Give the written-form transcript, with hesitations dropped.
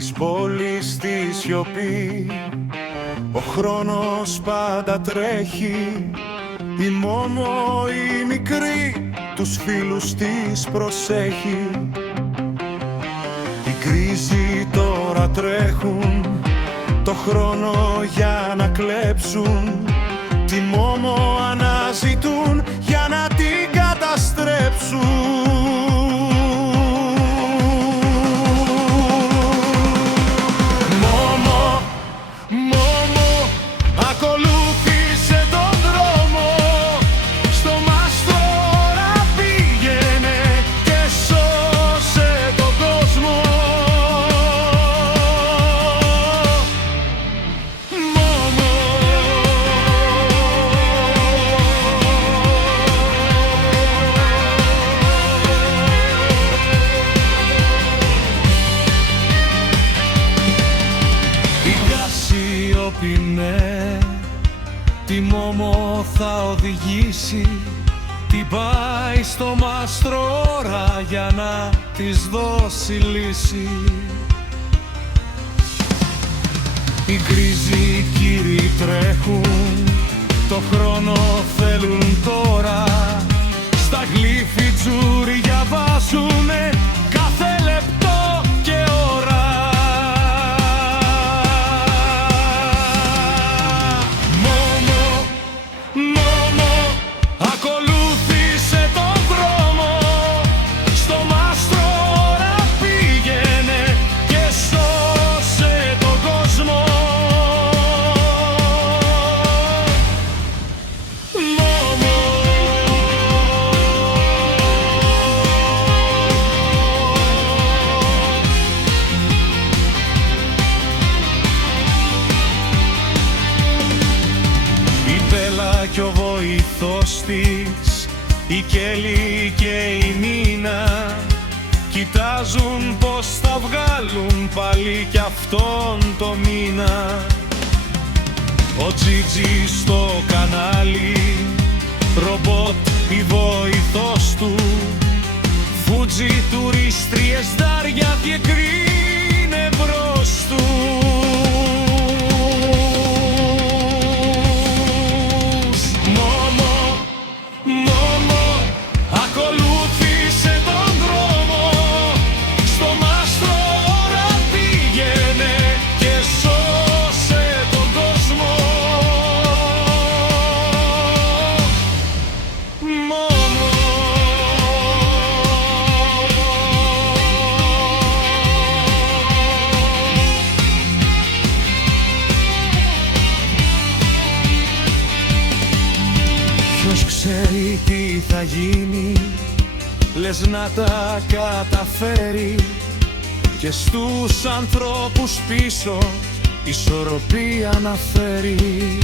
Της πόλης τη σιωπή ο χρόνος πάντα τρέχει. Η Μόμο η μικρή τους φίλους της προσέχει. Οι γκρίζοι τώρα τρέχουν το χρόνο για να κλέψουν. Τη Μόμο αναζητούν για να την καταστρέψουν. Ακολούθησε τον δρόμο, στο μάστορα πήγαινε και σώσε τον κόσμο. Μόμο. Η Κασιόπινε τη Μόμο θα οδηγήσει, την πάει στο μάστρο ώρα για να της δώσει λύση. Οι γκρίζοι κύριοι τρέχουν, το χρόνο θέλουν τώρα. Στα γλύφη τζούρια βάζουνε κάθε λεπτό και ώρα. Ακολούθησε τον δρόμο, στο μάστρο ώρα πήγαινε και σώσε τον κόσμο. Μόμο. Η Μπέλα κι ο βοηθός της, η Κέλλη και η Νίνα, κοιτάζουν πως θα βγάλουν πάλι κι αυτόν το μήνα. Ο Τζίτζι στο κανάλι, ρομπότ η βοηθός του, Φούτζι τουρίστριες δάρια διεκρίνε μπρος του. Ποιος ξέρει τι θα γίνει, λες να τα καταφέρει, και στους ανθρώπους πίσω ισορροπία να φέρει.